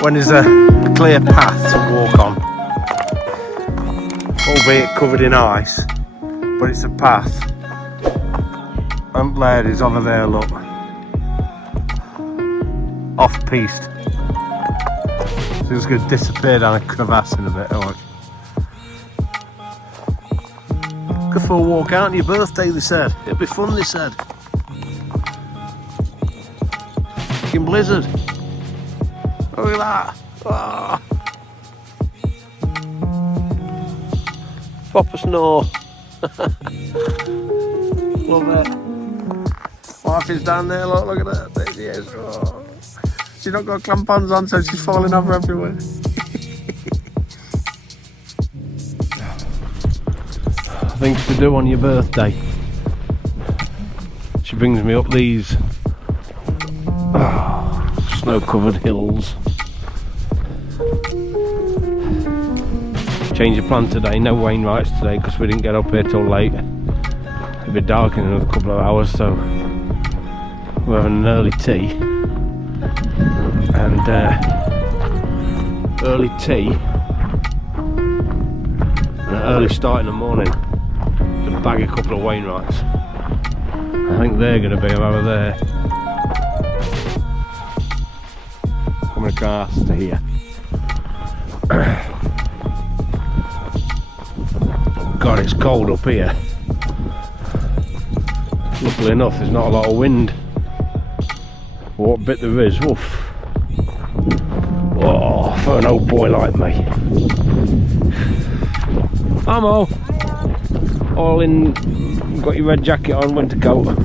When there's a clear path to walk on, albeit covered in ice, but it's a path. And Blair is over there, look, off-piste. So he's going to disappear down a crevasse in a bit, watch. Go for a walk out on your birthday, they said. It'll be fun, they said. Fucking blizzard. Look at that. Oh. Proper snow. Love it. Wife is down there, look at that. There she is. Oh. She's not got crampons on, so she's falling over everywhere. Things to do on your birthday. She brings me up these snow-covered hills. Change of plan today, no Wainwrights today because we didn't get up here till late. It'll be dark in another couple of hours, so we're having an early tea. And early tea and an early start in the morning to bag a couple of Wainwrights. I think they're going to be over there. Coming across to here. God, it's cold up here. Luckily enough, there's not a lot of wind. What bit there is, woof. Oh, for an old boy like me. Ammo. All in, got your red jacket on, winter coat.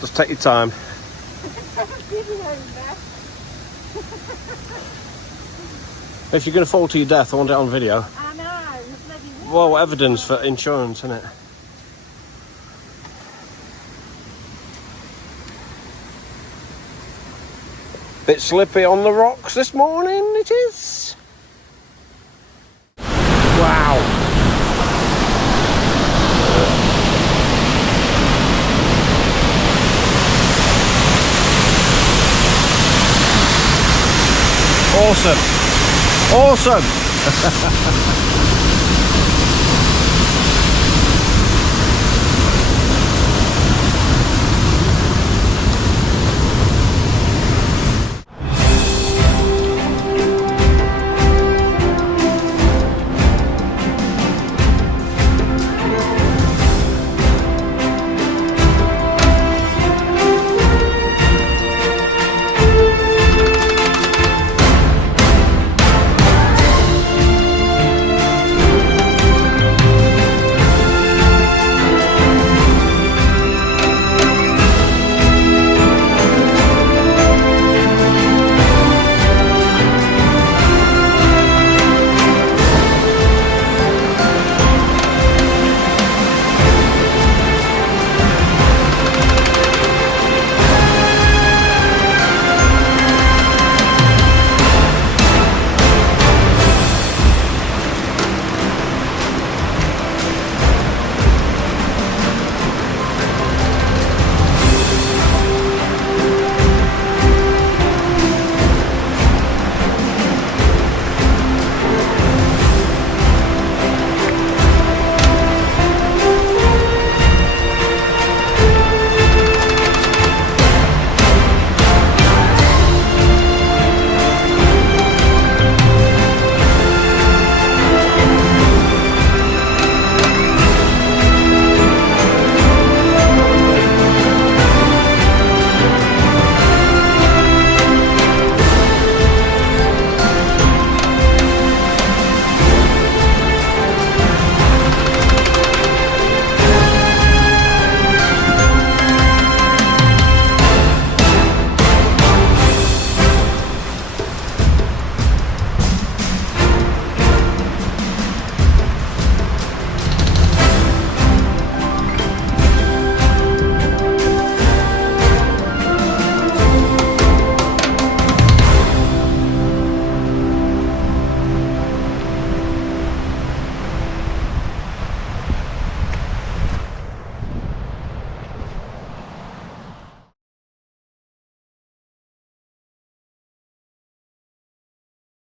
Just take your time. If you're going to fall to your death, I want it on video. I know, bloody Well, evidence for insurance, isn't it? Bit slippy on the rocks this morning, it is. Wow. Awesome. Awesome.